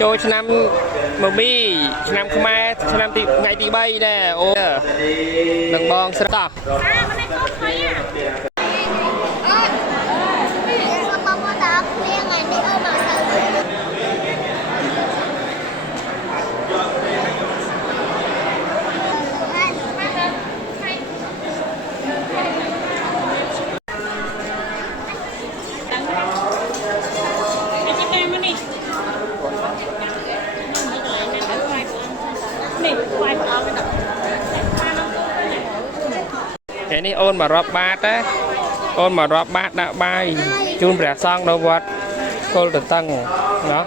ចូលឆ្នាំមកមីឆ្នាំខ្មែរឆ្នាំទីថ្ងៃទី3ដែរអូនឹងបងស្រីតោះថ្ងៃនេះអូនមករាប់បាតណាអូនមករាប់បាតដាក់បាយជូនព្រះសង្ឃនៅវត្តគល់តតឹងណោះ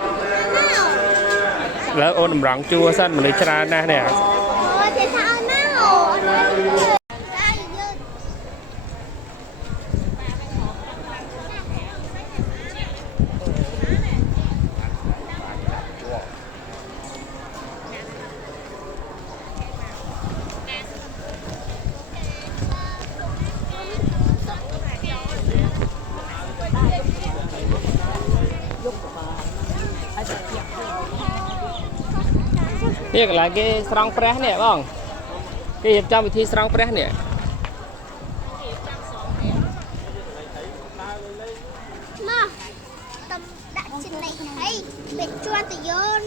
ឥឡូវអូនតម្រង់ជួសិនមនុស្សច្រើនណាស់នេះនេះកន្លែងគេស្រង់ព្រះនេះបងគេរៀបចំវិធីស្រង់ព្រះនេះមកតំដាក់ចិត្តនេះហើយបិទជាន់ទៅយោន